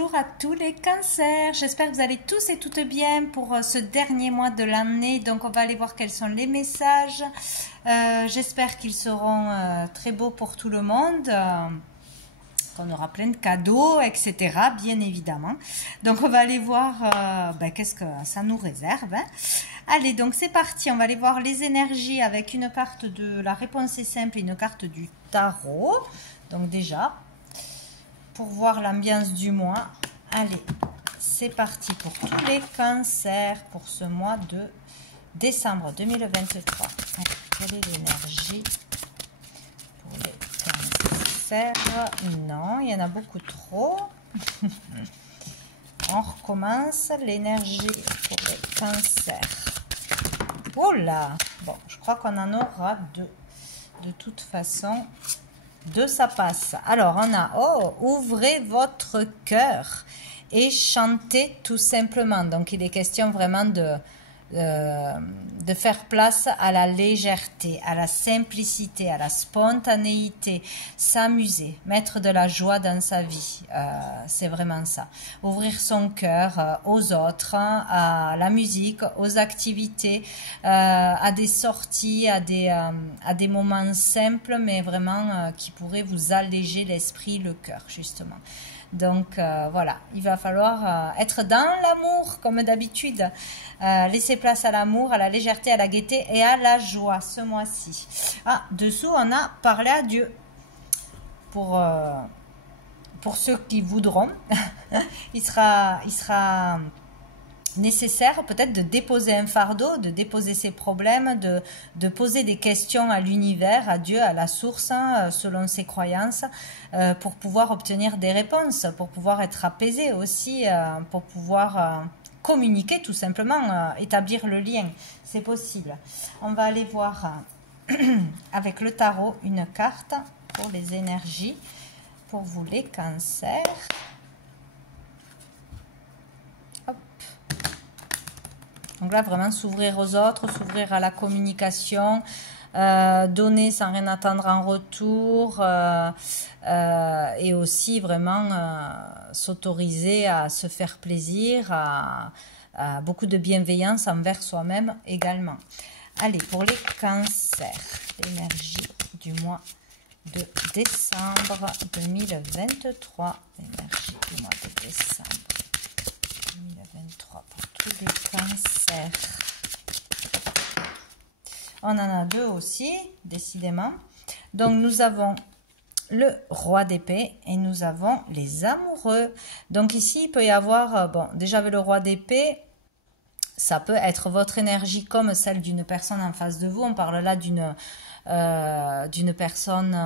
bonjour à tous les cancers. J'espère que vous allez tous et toutes bien pour ce dernier mois de l'année. Donc on va aller voir quels sont les messages. J'espère qu'ils seront très beaux pour tout le monde. Qu'on aura plein de cadeaux, etc. Bien évidemment. Donc on va aller voir qu'est-ce que ça nous réserve. Hein. Allez, donc c'est parti. On va aller voir les énergies avec une carte de la réponse est simple et une carte du tarot. Donc déjà, pour voir l'ambiance du mois. Allez, c'est parti pour tous les cancers pour ce mois de décembre 2023. Allez, quelle est l'énergie pour les cancers? Non, il y en a beaucoup trop. On recommence. L'énergie pour les cancers. Oh là! Bon, je crois qu'on en aura deux. De toute façon, deux, ça passe. Alors, on a, ouvrez votre cœur et chantez tout simplement. Donc, il est question vraiment de faire place à la légèreté, à la simplicité, à la spontanéité, s'amuser, mettre de la joie dans sa vie. C'est vraiment ça. Ouvrir son cœur aux autres, à la musique, aux activités, à des sorties, à des moments simples, mais vraiment qui pourraient vous alléger l'esprit, le cœur, justement. Donc voilà, il va falloir être dans l'amour comme d'habitude, laisser place à l'amour, à la légèreté, à la gaieté et à la joie ce mois-ci. Ah, dessous on a parlé à Dieu pour ceux qui voudront. il sera nécessaire peut-être de déposer un fardeau, de déposer ses problèmes, de poser des questions à l'univers, à Dieu, à la source, selon ses croyances, pour pouvoir obtenir des réponses, pour pouvoir être apaisé aussi, pour pouvoir communiquer tout simplement, établir le lien. C'est possible. On va aller voir avec le tarot une carte pour les énergies, pour vous les cancers. Donc là, vraiment s'ouvrir aux autres, s'ouvrir à la communication, donner sans rien attendre en retour et aussi vraiment s'autoriser à se faire plaisir, à beaucoup de bienveillance envers soi-même également. Allez, pour les cancers, l'énergie du mois de décembre 2023. L'énergie du mois de décembre 2023 pour tous les cancers. On en a deux aussi, décidément. Donc, nous avons le roi d'épée et nous avons les amoureux. Donc, ici, il peut y avoir, bon, déjà avec le roi d'épée, ça peut être votre énergie comme celle d'une personne en face de vous. On parle là d'une personne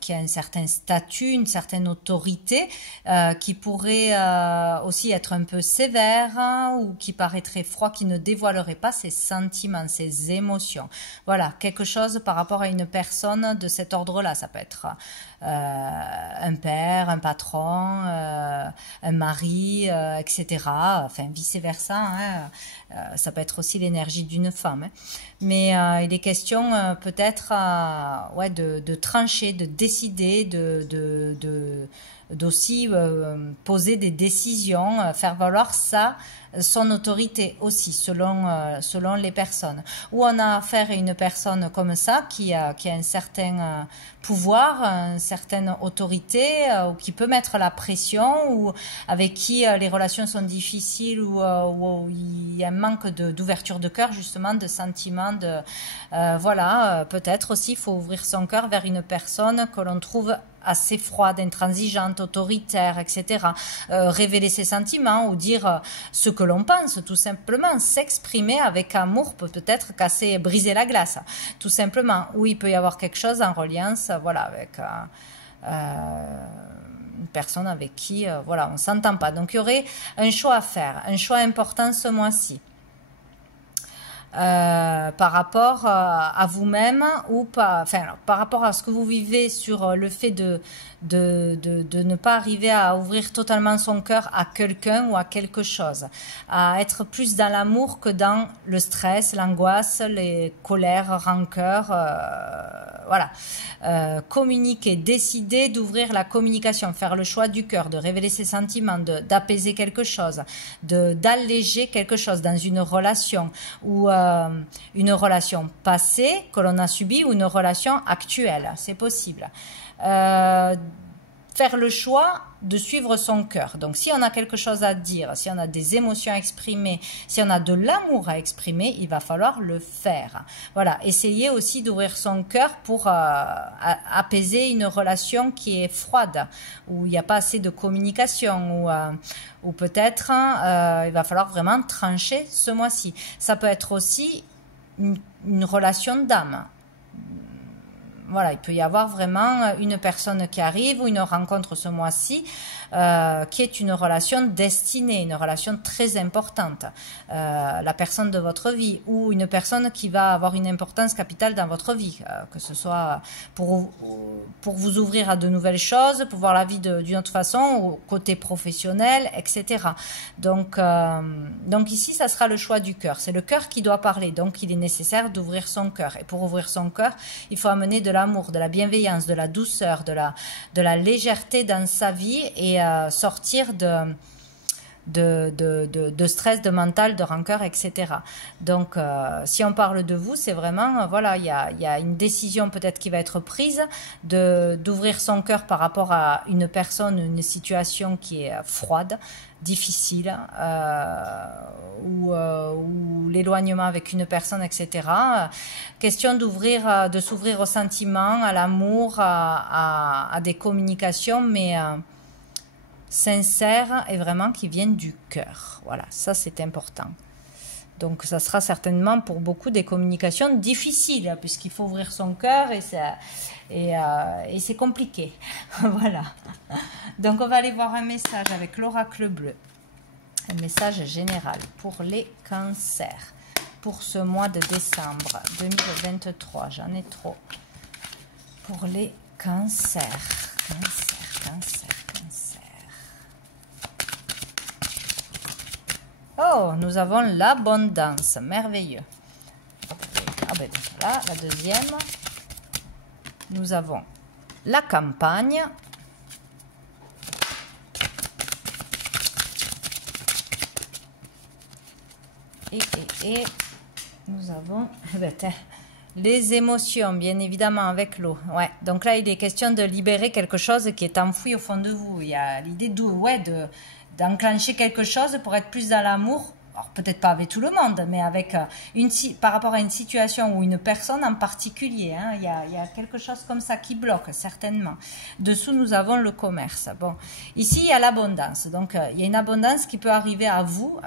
qui a un certain statut, une certaine autorité, qui pourrait aussi être un peu sévère, ou qui paraîtrait froid, qui ne dévoilerait pas ses sentiments, ses émotions. Voilà, quelque chose par rapport à une personne de cet ordre-là. Ça peut être un père, un patron, un mari, etc. Enfin, vice-versa. Hein. Ça peut être aussi l'énergie d'une femme. Hein. Mais il est question peut-être de trancher, de décider, d'aussi poser des décisions, faire valoir son autorité aussi selon les personnes. Ou on a affaire à une personne comme ça qui a un certain pouvoir, une certaine autorité, ou qui peut mettre la pression, ou avec qui les relations sont difficiles, ou il y a un manque d'ouverture de cœur, justement, de sentiments, voilà, peut-être aussi il faut ouvrir son cœur vers une personne que l'on trouve assez froide, intransigeante, autoritaire, etc. Révéler ses sentiments ou dire ce que l'on pense, tout simplement. S'exprimer avec amour peut peut-être casser, briser la glace, tout simplement. Ou il peut y avoir quelque chose en reliance, voilà, avec une personne avec qui, voilà, on ne s'entend pas. Donc, il y aurait un choix à faire, un choix important ce mois-ci. Par rapport à vous-même ou pas, enfin, par rapport à ce que vous vivez sur le fait de ne pas arriver à ouvrir totalement son cœur à quelqu'un ou à quelque chose, à être plus dans l'amour que dans le stress, l'angoisse, les colères, rancœurs, voilà, communiquer, décider d'ouvrir la communication, faire le choix du cœur, de révéler ses sentiments, d'apaiser quelque chose, d'alléger quelque chose dans une relation ou une relation passée que l'on a subie ou une relation actuelle, c'est possible. Faire le choix de suivre son cœur. Donc, si on a quelque chose à dire, si on a des émotions à exprimer, si on a de l'amour à exprimer, il va falloir le faire. Voilà, essayez aussi d'ouvrir son cœur pour apaiser une relation qui est froide, où il n'y a pas assez de communication, ou peut-être il va falloir vraiment trancher ce mois-ci. Ça peut être aussi une relation d'âme. Voilà, il peut y avoir vraiment une personne qui arrive ou une rencontre ce mois-ci qui est une relation destinée, une relation très importante. La personne de votre vie ou une personne qui va avoir une importance capitale dans votre vie, que ce soit pour vous ouvrir à de nouvelles choses, pour voir la vie d'une autre façon, au côté professionnel, etc. Donc ici, ça sera le choix du cœur. C'est le cœur qui doit parler, donc il est nécessaire d'ouvrir son cœur. Et pour ouvrir son cœur, il faut amener de l'amour, de la bienveillance, de la douceur, de la légèreté dans sa vie et sortir de stress, de mental, de rancœur, etc. Donc, si on parle de vous, c'est vraiment, voilà, il y a une décision peut-être qui va être prise d'ouvrir son cœur par rapport à une personne, une situation qui est froide, difficile, ou l'éloignement avec une personne, etc. Question de s'ouvrir aux sentiments, à l'amour, à des communications, mais sincères et vraiment qui viennent du cœur. Voilà, ça c'est important. Donc ça sera certainement pour beaucoup des communications difficiles, puisqu'il faut ouvrir son cœur et c'est compliqué. Voilà. Donc on va aller voir un message avec l'oracle bleu. Un message général pour les cancers. Pour ce mois de décembre 2023. J'en ai trop. Pour les cancers. Cancer. Oh, nous avons l'abondance, merveilleux. Ah ben voilà, la deuxième. Nous avons la campagne. Et nous avons les émotions, bien évidemment, avec l'eau. Ouais. Donc là, il est question de libérer quelque chose qui est enfoui au fond de vous. Il y a l'idée d'enclencher quelque chose pour être plus dans l'amour. Alors peut-être pas avec tout le monde, mais avec par rapport à une situation ou une personne en particulier. Hein, il y a quelque chose comme ça qui bloque, certainement. Dessous, nous avons le commerce. Bon, ici, il y a l'abondance. Donc, il y a une abondance qui peut arriver à vous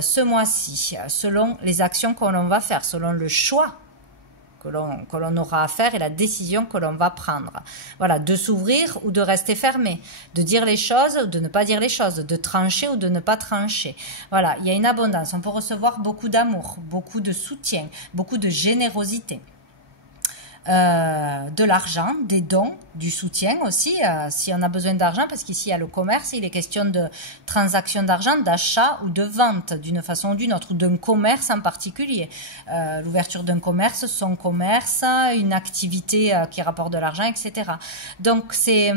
ce mois-ci, selon les actions que l'on va faire, selon le choix que l'on aura à faire et la décision que l'on va prendre. Voilà, de s'ouvrir ou de rester fermé, de dire les choses ou de ne pas dire les choses, de trancher ou de ne pas trancher. Voilà, il y a une abondance. On peut recevoir beaucoup d'amour, beaucoup de soutien, beaucoup de générosité. De l'argent, des dons, du soutien aussi, si on a besoin d'argent, parce qu'ici il y a le commerce, il est question de transactions d'argent, d'achat ou de vente d'une façon ou d'une autre, ou d'un commerce en particulier. L'ouverture d'un commerce, son commerce, une activité qui rapporte de l'argent, etc. Donc c'est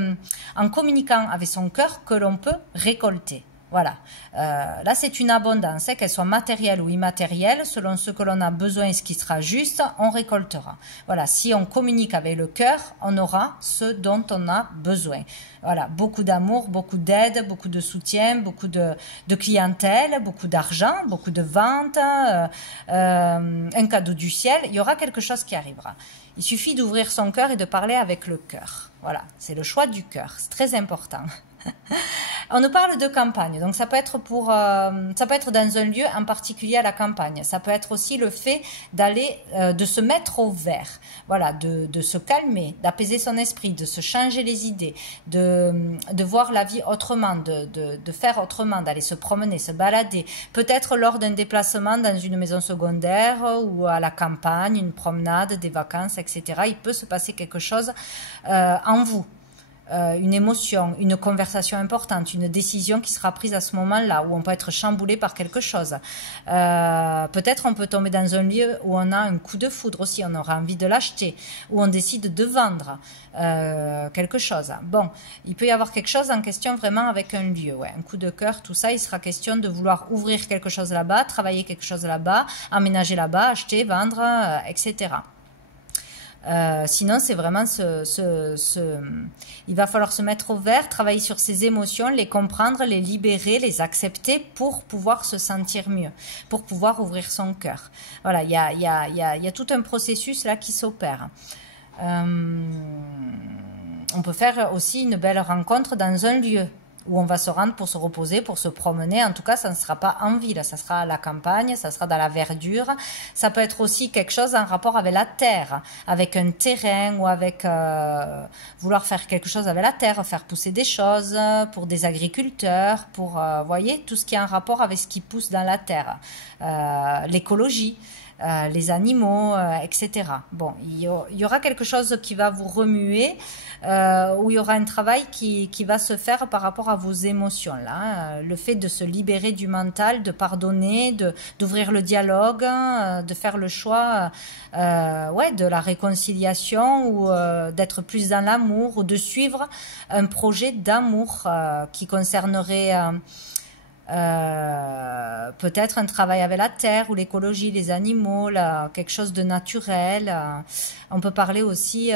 en communiquant avec son cœur que l'on peut récolter. Voilà, là c'est une abondance, qu'elle soit matérielle ou immatérielle, selon ce que l'on a besoin et ce qui sera juste, on récoltera. Voilà, si on communique avec le cœur, on aura ce dont on a besoin. Voilà, beaucoup d'amour, beaucoup d'aide, beaucoup de soutien, beaucoup de clientèle, beaucoup d'argent, beaucoup de ventes, un cadeau du ciel, il y aura quelque chose qui arrivera. Il suffit d'ouvrir son cœur et de parler avec le cœur. Voilà, c'est le choix du cœur, c'est très important. On nous parle de campagne, donc ça peut être ça peut être dans un lieu en particulier à la campagne. Ça peut être aussi le fait de se mettre au vert, voilà, de se calmer, d'apaiser son esprit, de se changer les idées, de voir la vie autrement, de faire autrement, d'aller se promener, se balader. Peut-être lors d'un déplacement dans une maison secondaire ou à la campagne, une promenade, des vacances, etc. Il peut se passer quelque chose en vous. une émotion, une conversation importante, une décision qui sera prise à ce moment-là, où on peut être chamboulé par quelque chose. Peut-être on peut tomber dans un lieu où on a un coup de foudre aussi, on aura envie de l'acheter, où on décide de vendre quelque chose. Bon, il peut y avoir quelque chose en question vraiment avec un lieu, ouais, un coup de cœur, tout ça, il sera question de vouloir ouvrir quelque chose là-bas, travailler quelque chose là-bas, aménager là-bas, acheter, vendre, etc. Sinon, c'est vraiment il va falloir se mettre au vert, travailler sur ses émotions, les comprendre, les libérer, les accepter pour pouvoir se sentir mieux, pour pouvoir ouvrir son cœur. Voilà, il y a tout un processus là qui s'opère. On peut faire aussi une belle rencontre dans un lieu où on va se rendre pour se reposer, pour se promener. En tout cas, ça ne sera pas en ville, ça sera à la campagne, ça sera dans la verdure. Ça peut être aussi quelque chose en rapport avec la terre, avec un terrain ou avec vouloir faire quelque chose avec la terre, faire pousser des choses pour des agriculteurs, pour, voyez, tout ce qui est en rapport avec ce qui pousse dans la terre, l'écologie. Les animaux, etc. Bon, il y aura quelque chose qui va vous remuer, où il y aura un travail qui va se faire par rapport à vos émotions là, le fait de se libérer du mental, de pardonner, d'ouvrir le dialogue, de faire le choix, ouais, de la réconciliation ou d'être plus dans l'amour ou de suivre un projet d'amour qui concernerait peut-être un travail avec la terre ou l'écologie, les animaux, là, quelque chose de naturel. On peut parler aussi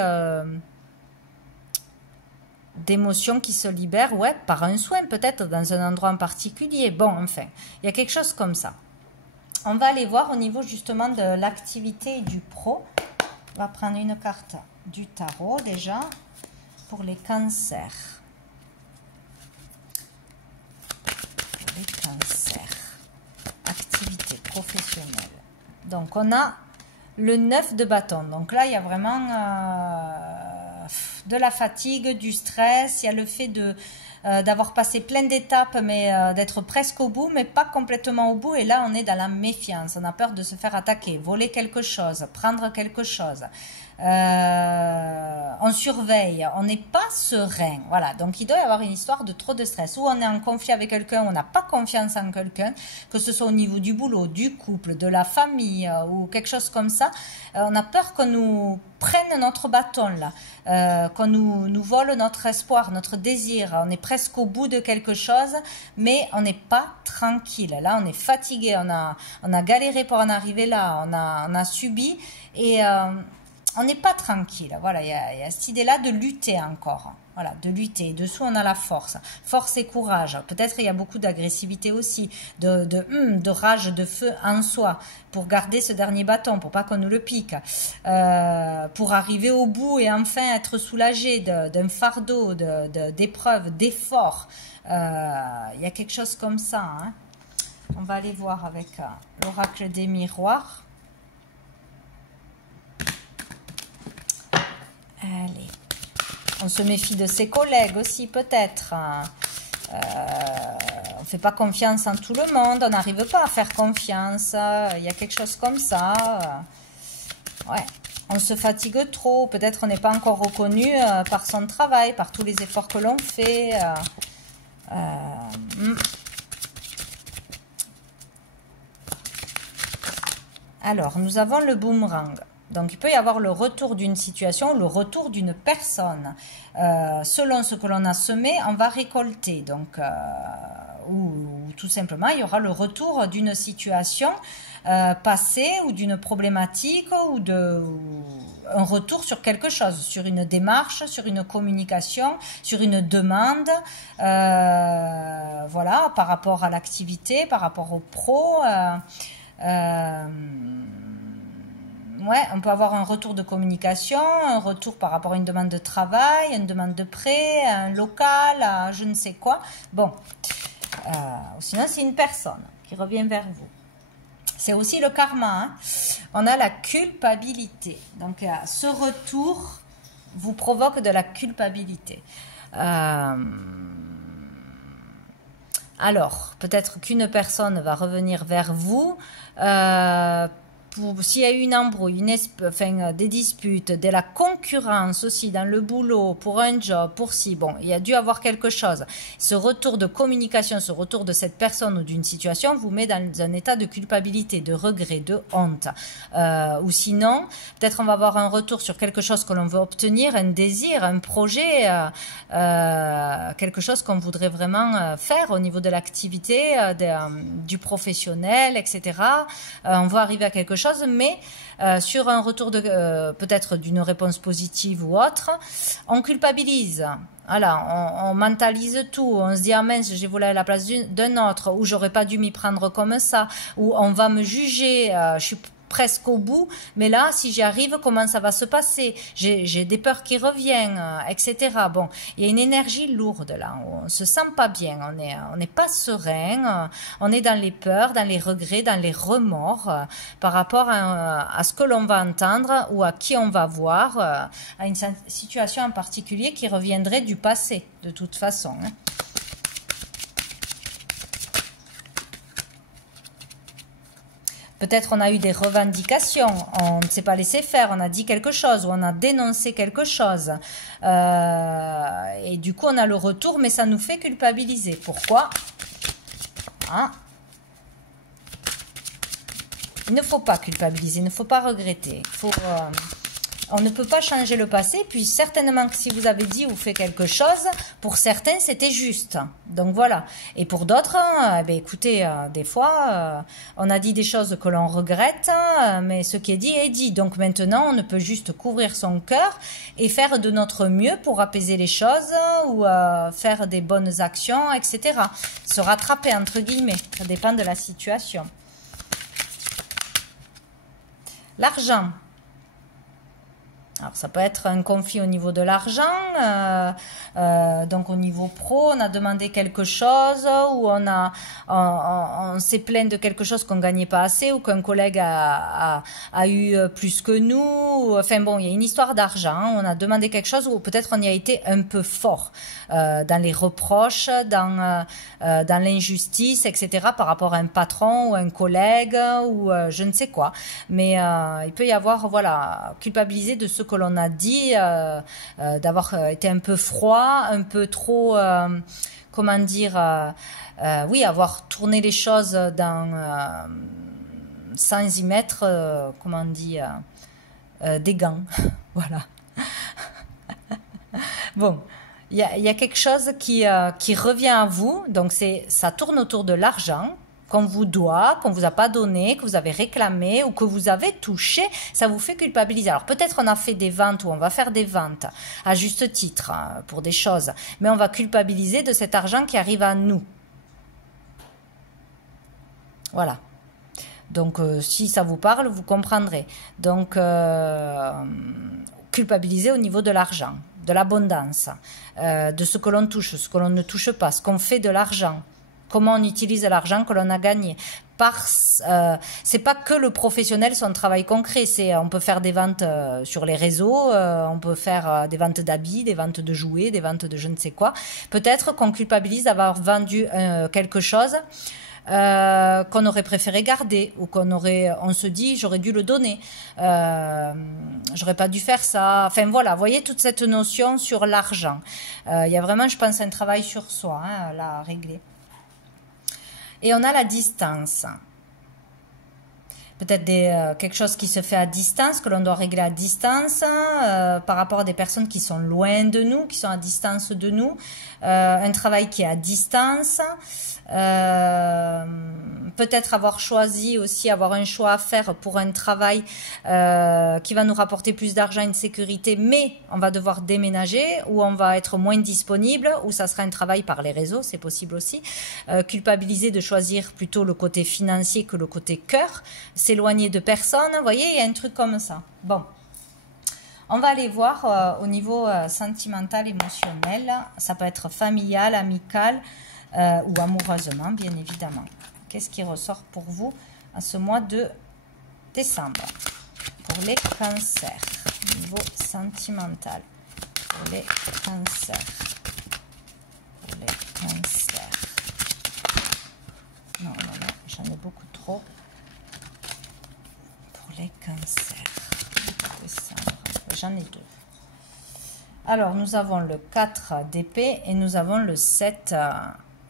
d'émotions qui se libèrent, ouais, par un soin peut-être dans un endroit en particulier. Bon, enfin, il y a quelque chose comme ça. On va aller voir au niveau justement de l'activité et du pro. On va prendre une carte du tarot déjà pour les cancers. Les cancers, activité professionnelle. Donc on a le 9 de bâton. Donc là il y a vraiment de la fatigue, du stress. Il y a le fait d'avoir passé plein d'étapes, mais d'être presque au bout, mais pas complètement au bout. Et là on est dans la méfiance. On a peur de se faire attaquer, voler quelque chose, prendre quelque chose. On surveille, on n'est pas serein, voilà, donc il doit y avoir une histoire de trop de stress, ou on est en conflit avec quelqu'un, on n'a pas confiance en quelqu'un, que ce soit au niveau du boulot, du couple, de la famille, ou quelque chose comme ça, on a peur qu'on nous prenne notre bâton là, qu'on nous vole notre espoir, notre désir, on est presque au bout de quelque chose, mais on n'est pas tranquille, là on est fatigué, on a galéré pour en arriver là, on a subi, et on n'est pas tranquille, voilà, il y a cette idée-là de lutter encore, voilà, de lutter. Dessous, on a la force et courage. Peut-être il y a beaucoup d'agressivité aussi, de rage, de feu en soi, pour garder ce dernier bâton, pour pas qu'on nous le pique, pour arriver au bout et enfin être soulagé d'un fardeau, d'épreuves, d'efforts. Il y a quelque chose comme ça, hein. On va aller voir avec l'oracle des miroirs. Allez, on se méfie de ses collègues aussi peut-être. On ne fait pas confiance en tout le monde, on n'arrive pas à faire confiance. Il y a quelque chose comme ça. Ouais, on se fatigue trop. Peut-être on n'est pas encore reconnu par son travail, par tous les efforts que l'on fait. Alors, nous avons le boomerang. Donc, il peut y avoir le retour d'une situation, le retour d'une personne. Selon ce que l'on a semé, on va récolter. Donc, ou tout simplement, il y aura le retour d'une situation passée ou d'une problématique ou un retour sur quelque chose, sur une démarche, sur une communication, sur une demande, voilà, par rapport à l'activité, par rapport au pro. Ouais, on peut avoir un retour de communication, un retour par rapport à une demande de travail, une demande de prêt, un local, je ne sais quoi. Bon, sinon c'est une personne qui revient vers vous. C'est aussi le karma, hein. On a la culpabilité. Donc ce retour vous provoque de la culpabilité. Alors, peut-être qu'une personne va revenir vers vous s'il y a eu une embrouille, enfin, des disputes, de la concurrence aussi dans le boulot, pour un job, pour si, bon, il y a dû avoir quelque chose. Ce retour de communication, ce retour de cette personne ou d'une situation vous met dans un état de culpabilité, de regret, de honte. Ou sinon, peut-être on va avoir un retour sur quelque chose que l'on veut obtenir, un désir, un projet, quelque chose qu'on voudrait vraiment faire au niveau de l'activité, du professionnel, etc. On va arriver à quelque chose, mais sur un retour de peut-être d'une réponse positive ou autre, on culpabilise. Voilà, on mentalise tout, on se dit ah mince, j'ai volé à la place d'un autre, ou j'aurais pas dû m'y prendre comme ça, ou on va me juger, je suis presque au bout, mais là, si j'y arrive, comment ça va se passer? J'ai des peurs qui reviennent, etc. Bon, il y a une énergie lourde là, on se sent pas bien, on n'est pas serein, on est dans les peurs, dans les regrets, dans les remords par rapport à ce que l'on va entendre ou à qui on va voir, à une situation en particulier qui reviendrait du passé, de toute façon. Peut-être on a eu des revendications, on ne s'est pas laissé faire, on a dit quelque chose ou on a dénoncé quelque chose. Et du coup, on a le retour, mais ça nous fait culpabiliser. Pourquoi? Hein? Il ne faut pas culpabiliser, il ne faut pas regretter. On ne peut pas changer le passé, puis certainement que si vous avez dit ou fait quelque chose, pour certains c'était juste. Donc voilà. Et pour d'autres, écoutez, des fois, on a dit des choses que l'on regrette, mais ce qui est dit est dit. Donc maintenant, on ne peut juste couvrir son cœur et faire de notre mieux pour apaiser les choses ou faire des bonnes actions, etc. Se rattraper, entre guillemets. Ça dépend de la situation. L'argent. Alors, ça peut être un conflit au niveau de l'argent, donc au niveau pro, on a demandé quelque chose ou on s'est plaint de quelque chose qu'on gagnait pas assez ou qu'un collègue a eu plus que nous. Enfin bon, il y a une histoire d'argent, on a demandé quelque chose ou peut-être on y a été un peu fort dans les reproches, dans l'injustice, etc. par rapport à un patron ou un collègue ou je ne sais quoi. Mais il peut y avoir, voilà, culpabiliser de ce que l'on a dit, d'avoir été un peu froid, un peu trop, comment dire, oui, avoir tourné les choses sans y mettre, comment on dit, des gants. Voilà. Bon, il y a quelque chose qui revient à vous, donc ça tourne autour de l'argent qu'on vous doit, qu'on vous a pas donné, que vous avez réclamé ou que vous avez touché, ça vous fait culpabiliser. Alors peut-être on a fait des ventes ou on va faire des ventes à juste titre pour des choses, mais on va culpabiliser de cet argent qui arrive à nous. Voilà. Donc si ça vous parle, vous comprendrez. Donc culpabiliser au niveau de l'argent, de l'abondance, de ce que l'on touche, ce que l'on ne touche pas, ce qu'on fait de l'argent. Comment on utilise l'argent que l'on a gagné. C'est pas que le professionnel, son travail concret. On peut faire des ventes sur les réseaux, on peut faire des ventes d'habits, des ventes de jouets, des ventes de je ne sais quoi. Peut-être qu'on culpabilise d'avoir vendu quelque chose qu'on aurait préféré garder ou on se dit j'aurais dû le donner, j'aurais pas dû faire ça. Enfin voilà, voyez toute cette notion sur l'argent. Il y a vraiment, je pense, un travail sur soi là à régler. Et on a la distance. Peut-être quelque chose qui se fait à distance, que l'on doit régler à distance, par rapport à des personnes qui sont loin de nous, qui sont à distance de nous. Un travail qui est à distance. Peut-être avoir choisi aussi, avoir un choix à faire pour un travail qui va nous rapporter plus d'argent, une sécurité, mais on va devoir déménager ou on va être moins disponible ou ça sera un travail par les réseaux, c'est possible aussi. Culpabiliser de choisir plutôt le côté financier que le côté cœur, s'éloigner de personnes, vous voyez, il y a un truc comme ça. Bon. On va aller voir au niveau sentimental, émotionnel, ça peut être familial, amical, ou amoureusement, bien évidemment. Qu'est-ce qui ressort pour vous à ce mois de décembre? Pour les cancers, niveau sentimental. Pour les cancers. Pour les cancers. Non, j'en ai beaucoup trop. Pour les cancers. J'en ai deux. Alors, nous avons le 4 d'épée et nous avons le 7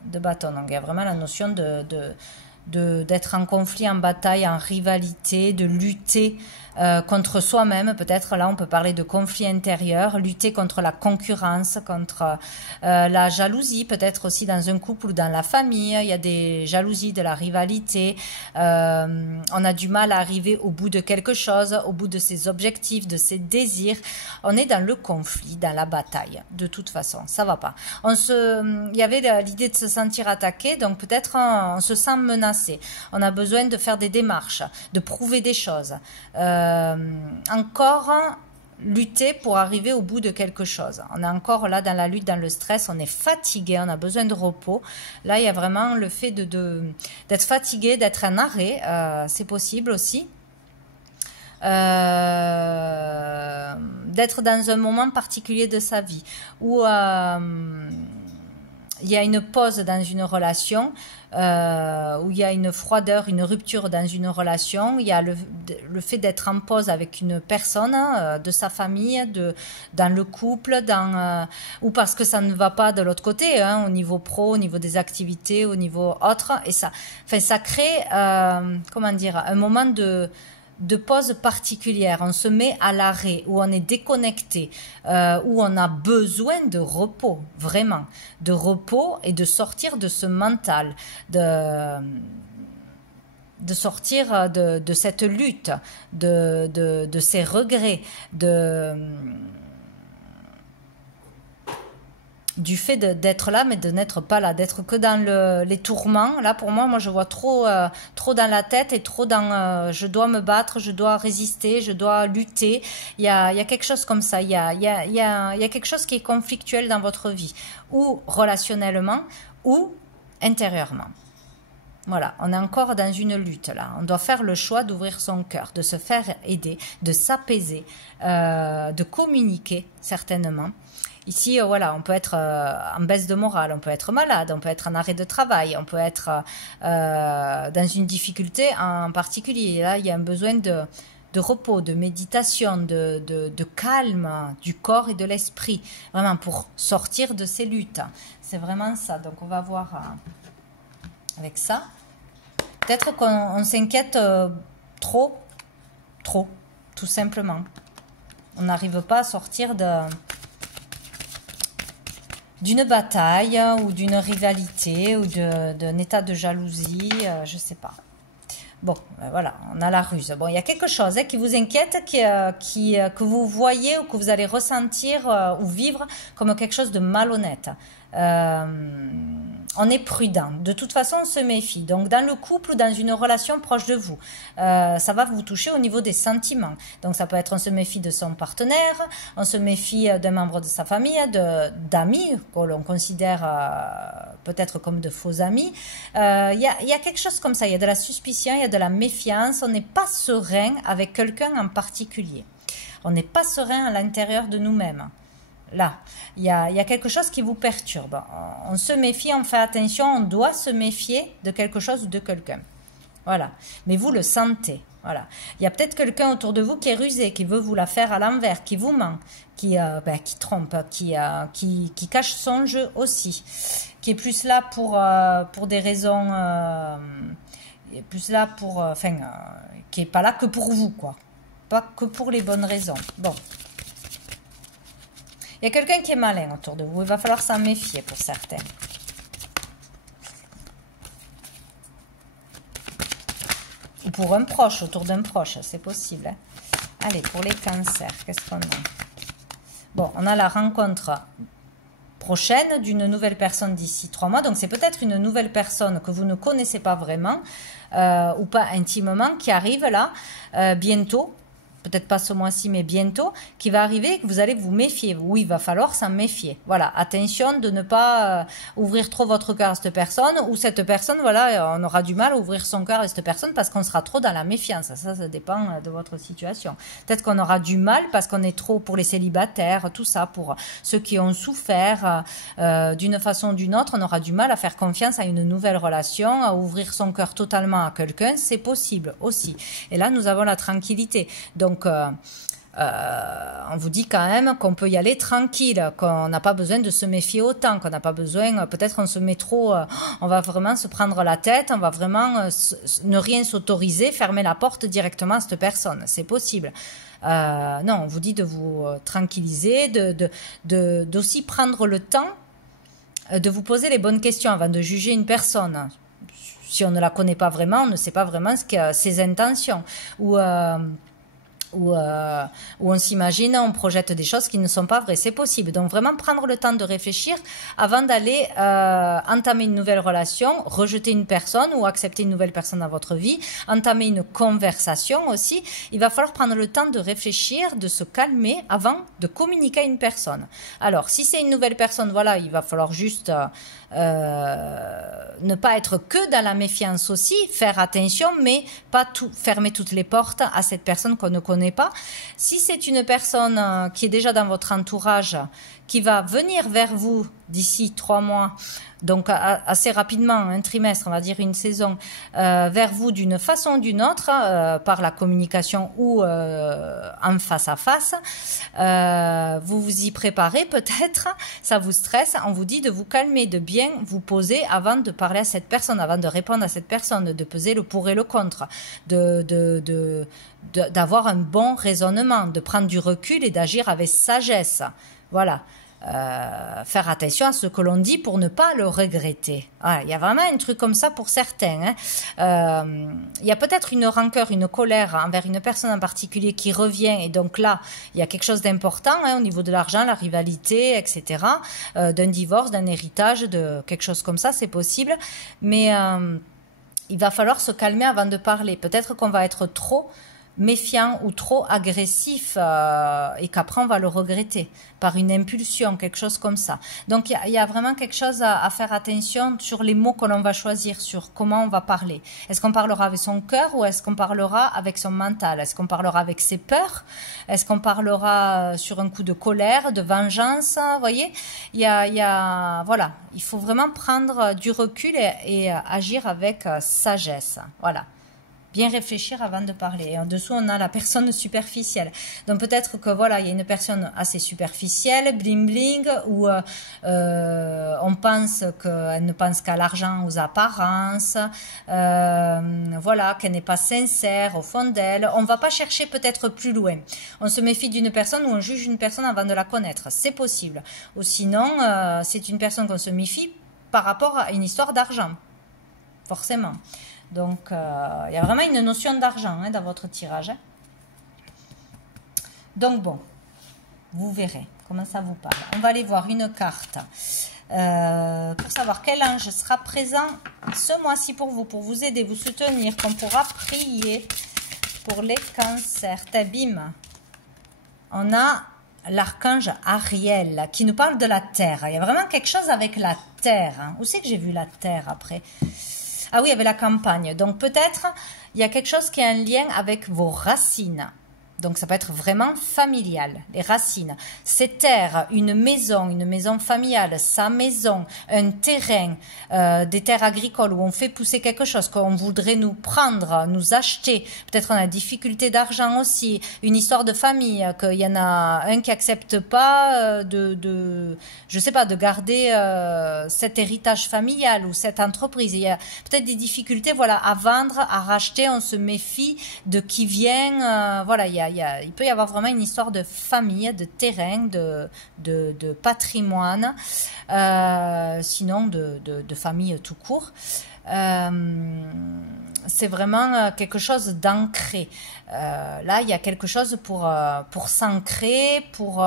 de bâton. Donc, il y a vraiment la notion d'être en conflit, en bataille, en rivalité, de lutter contre soi-même. Peut-être là on peut parler de conflit intérieur, lutter contre la concurrence, contre la jalousie, peut-être aussi dans un couple ou dans la famille, il y a des jalousies, de la rivalité, on a du mal à arriver au bout de quelque chose, au bout de ses objectifs, de ses désirs, on est dans le conflit, dans la bataille, de toute façon, ça va pas. Il y avait l'idée de se sentir attaqué, donc peut-être on se sent menacé, on a besoin de faire des démarches, de prouver des choses, encore lutter pour arriver au bout de quelque chose. On est encore là dans la lutte, dans le stress, on est fatigué, on a besoin de repos. Là, il y a vraiment le fait d'être fatigué, d'être en arrêt, c'est possible aussi. D'être dans un moment particulier de sa vie où il y a une pause dans une relation, où il y a une froideur, une rupture dans une relation, il y a le fait d'être en pause avec une personne, de sa famille, dans le couple, ou parce que ça ne va pas de l'autre côté, au niveau pro, au niveau des activités, au niveau autre, et ça crée, comment dire, un moment de pause particulière, on se met à l'arrêt, où on est déconnecté, où on a besoin de repos, vraiment, de repos et de sortir de ce mental, de sortir de cette lutte, de ces regrets, du fait d'être là mais de n'être pas là, d'être que dans les tourments. Là pour moi je vois trop dans la tête et trop dans je dois me battre, je dois résister, je dois lutter. Il y a quelque chose comme ça, il y a quelque chose qui est conflictuel dans votre vie, ou relationnellement ou intérieurement. Voilà, on est encore dans une lutte là. On doit faire le choix d'ouvrir son cœur, de se faire aider, de s'apaiser, de communiquer certainement. Ici, voilà, on peut être en baisse de morale, on peut être malade, on peut être en arrêt de travail, on peut être dans une difficulté en particulier. Là, il y a un besoin de repos, de méditation, de calme du corps et de l'esprit, vraiment pour sortir de ces luttes. C'est vraiment ça. Donc, on va voir avec ça. Peut-être qu'on s'inquiète trop, tout simplement. On n'arrive pas à sortir d'une bataille ou d'une rivalité ou d'un état de jalousie, je ne sais pas. Bon, voilà, on a la ruse. Bon, il y a quelque chose qui vous inquiète, que vous voyez ou que vous allez ressentir ou vivre comme quelque chose de malhonnête. On est prudent. De toute façon, on se méfie. Donc, dans le couple ou dans une relation proche de vous, ça va vous toucher au niveau des sentiments. Donc, ça peut être on se méfie de son partenaire, on se méfie d'un membre de sa famille, d'amis que l'on considère peut-être comme de faux amis. Il y a quelque chose comme ça. Il y a de la suspicion, il y a de la méfiance. On n'est pas serein avec quelqu'un en particulier. On n'est pas serein à l'intérieur de nous-mêmes. Là, il y a quelque chose qui vous perturbe. On se méfie, on fait attention, on doit se méfier de quelque chose ou de quelqu'un. Voilà. Mais vous le sentez. Voilà. Il y a peut-être quelqu'un autour de vous qui est rusé, qui veut vous la faire à l'envers, qui vous ment, qui trompe, qui cache son jeu aussi, qui est plus là pour des raisons, plus là pour, qui est pas là que pour vous, quoi. Pas que pour les bonnes raisons. Bon. Il y a quelqu'un qui est malin autour de vous. Il va falloir s'en méfier pour certains. Ou pour un proche, autour d'un proche. C'est possible. Hein. Allez, pour les cancers, qu'est-ce qu'on a? Bon, on a la rencontre prochaine d'une nouvelle personne d'ici 3 mois. Donc, c'est peut-être une nouvelle personne que vous ne connaissez pas vraiment ou pas intimement qui arrive là bientôt. peut-être pas ce mois-ci, mais bientôt, qui va arriver et que vous allez vous méfier. Oui, il va falloir s'en méfier. Voilà, attention de ne pas ouvrir trop votre cœur à cette personne, ou cette personne, voilà, on aura du mal à ouvrir son cœur à cette personne parce qu'on sera trop dans la méfiance. Ça dépend de votre situation. Peut-être qu'on aura du mal parce qu'on est trop pour les célibataires, tout ça, pour ceux qui ont souffert d'une façon ou d'une autre, on aura du mal à faire confiance à une nouvelle relation, à ouvrir son cœur totalement à quelqu'un, c'est possible aussi. Et là, nous avons la tranquillité. Donc, on vous dit quand même qu'on peut y aller tranquille, qu'on n'a pas besoin de se méfier autant, qu'on n'a pas besoin, peut-être on se met trop, on va vraiment se prendre la tête, on va vraiment ne rien s'autoriser, fermer la porte directement à cette personne, c'est possible. Non, on vous dit de vous tranquilliser, d'aussi prendre le temps de vous poser les bonnes questions avant de juger une personne. Si on ne la connaît pas vraiment, on ne sait pas vraiment ses intentions. Où on s'imagine, on projette des choses qui ne sont pas vraies. C'est possible. Donc vraiment prendre le temps de réfléchir avant d'aller entamer une nouvelle relation, rejeter une personne ou accepter une nouvelle personne dans votre vie, entamer une conversation aussi. Il va falloir prendre le temps de réfléchir, de se calmer avant de communiquer à une personne. Alors, si c'est une nouvelle personne, voilà, il va falloir juste ne pas être que dans la méfiance aussi, faire attention, mais pas fermer toutes les portes à cette personne qu'on ne connaît pas. Si c'est une personne qui est déjà dans votre entourage, qui va venir vers vous d'ici 3 mois, donc assez rapidement, un trimestre, on va dire une saison, vers vous d'une façon ou d'une autre, par la communication ou en face à face, vous vous y préparez peut-être, ça vous stresse, on vous dit de vous calmer, de bien vous poser avant de parler à cette personne, avant de répondre à cette personne, de peser le pour et le contre, d'avoir un bon raisonnement, de prendre du recul et d'agir avec sagesse. Voilà. Faire attention à ce que l'on dit pour ne pas le regretter. Voilà, il y a vraiment un truc comme ça pour certains. Il y a peut-être une rancœur, une colère envers une personne en particulier qui revient, et donc là, il y a quelque chose d'important au niveau de l'argent, la rivalité, etc. D'un divorce, d'un héritage, de quelque chose comme ça, c'est possible. Mais il va falloir se calmer avant de parler. Peut-être qu'on va être trop méfiant ou trop agressif et qu'après on va le regretter par une impulsion, quelque chose comme ça. Donc il y a vraiment quelque chose à faire attention sur les mots que l'on va choisir, sur comment on va parler. Est-ce qu'on parlera avec son cœur ou est-ce qu'on parlera avec son mental? Est-ce qu'on parlera avec ses peurs? Est-ce qu'on parlera sur un coup de colère, de vengeance? Vous voyez, voilà, il faut vraiment prendre du recul et agir avec sagesse. Voilà. Bien réfléchir avant de parler. Et en dessous, on a la personne superficielle. Donc peut-être que voilà, il y a une personne assez superficielle, bling bling, où on pense qu'elle ne pense qu'à l'argent, aux apparences, voilà, qu'elle n'est pas sincère au fond d'elle. On va pas chercher peut-être plus loin. On se méfie d'une personne ou on juge une personne avant de la connaître. C'est possible. Ou sinon, c'est une personne qu'on se méfie par rapport à une histoire d'argent. Forcément. Donc, il y a vraiment une notion d'argent dans votre tirage. Donc, bon, vous verrez comment ça vous parle. On va aller voir une carte pour savoir quel ange sera présent ce mois-ci pour vous aider, vous soutenir, qu'on pourra prier pour les cancers. Tabim. On a l'archange Ariel qui nous parle de la terre. Il y a vraiment quelque chose avec la terre. Où c'est que j'ai vu la terre après ? Ah oui, avec la campagne. Donc peut-être, il y a quelque chose qui a un lien avec vos racines. Donc ça peut être vraiment familial, les racines. Ces terres, une maison familiale, sa maison, un terrain, des terres agricoles où on fait pousser quelque chose, qu'on voudrait nous prendre, nous acheter. Peut-être on a difficulté d'argent aussi, une histoire de famille, qu'il y en a un qui accepte pas je sais pas, de garder cet héritage familial ou cette entreprise. Il y a peut-être des difficultés, voilà, à vendre, à racheter. On se méfie de qui vient, voilà, il peut y avoir vraiment une histoire de famille, de terrain, de patrimoine, sinon de famille tout court. C'est vraiment quelque chose d'ancré. Là, il y a quelque chose pour s'ancrer, pour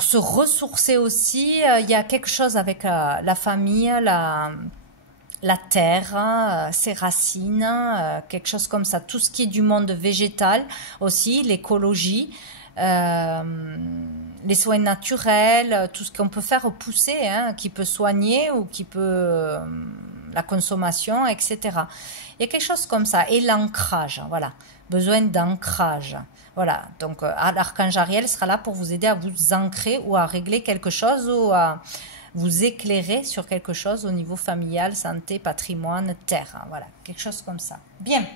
se ressourcer aussi. Il y a quelque chose avec la famille, la terre, ses racines, quelque chose comme ça. Tout ce qui est du monde végétal aussi, l'écologie, les soins naturels, tout ce qu'on peut faire pousser, hein, qui peut soigner ou qui peut... la consommation, etc. Il y a quelque chose comme ça. Et l'ancrage, voilà. Besoin d'ancrage. Voilà. Donc, l'archange Ariel sera là pour vous aider à vous ancrer ou à régler quelque chose ou à vous éclairer sur quelque chose au niveau familial, santé, patrimoine, terre. Hein, voilà. Quelque chose comme ça. Bien.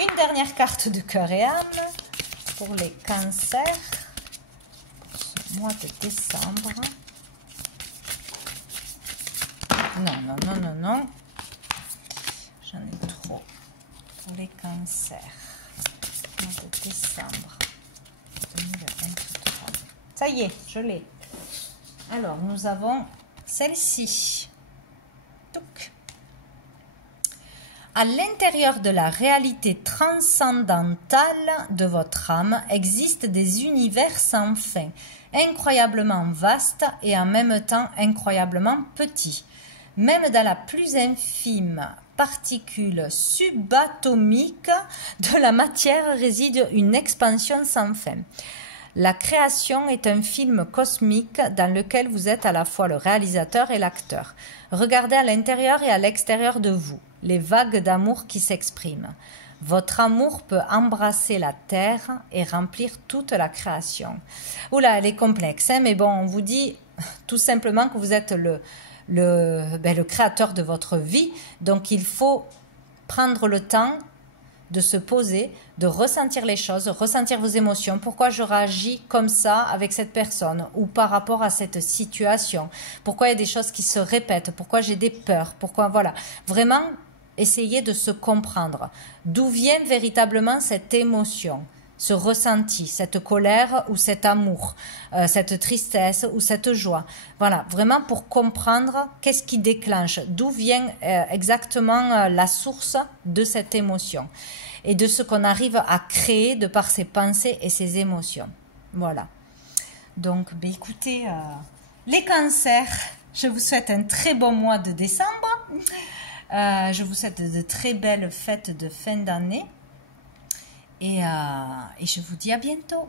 Une dernière carte de cœur et âme pour les cancers pour ce mois de décembre. Non. J'en ai trop. Pour les cancers. Mois de décembre 2023. Ça y est, je l'ai. Alors, nous avons celle-ci. À l'intérieur de la réalité transcendantale de votre âme existent des univers sans fin, incroyablement vastes et en même temps incroyablement petits. Même dans la plus infime particule subatomique de la matière réside une expansion sans fin. La création est un film cosmique dans lequel vous êtes à la fois le réalisateur et l'acteur. Regardez à l'intérieur et à l'extérieur de vous les vagues d'amour qui s'expriment. Votre amour peut embrasser la terre et remplir toute la création. Oula, elle est complexe, hein, mais bon, on vous dit tout simplement que vous êtes le créateur de votre vie, donc il faut prendre le temps de se poser, de ressentir les choses, ressentir vos émotions. Pourquoi je réagis comme ça avec cette personne ou par rapport à cette situation? Pourquoi il y a des choses qui se répètent? Pourquoi j'ai des peurs? Pourquoi, voilà. Vraiment, essayez de se comprendre. D'où vient véritablement cette émotion, ce ressenti, cette colère ou cet amour, cette tristesse ou cette joie. Voilà, vraiment pour comprendre qu'est-ce qui déclenche, d'où vient exactement la source de cette émotion et de ce qu'on arrive à créer de par ses pensées et ses émotions. Voilà. Donc, écoutez, les cancers, je vous souhaite un très bon mois de décembre. Je vous souhaite de très belles fêtes de fin d'année. Et je vous dis à bientôt.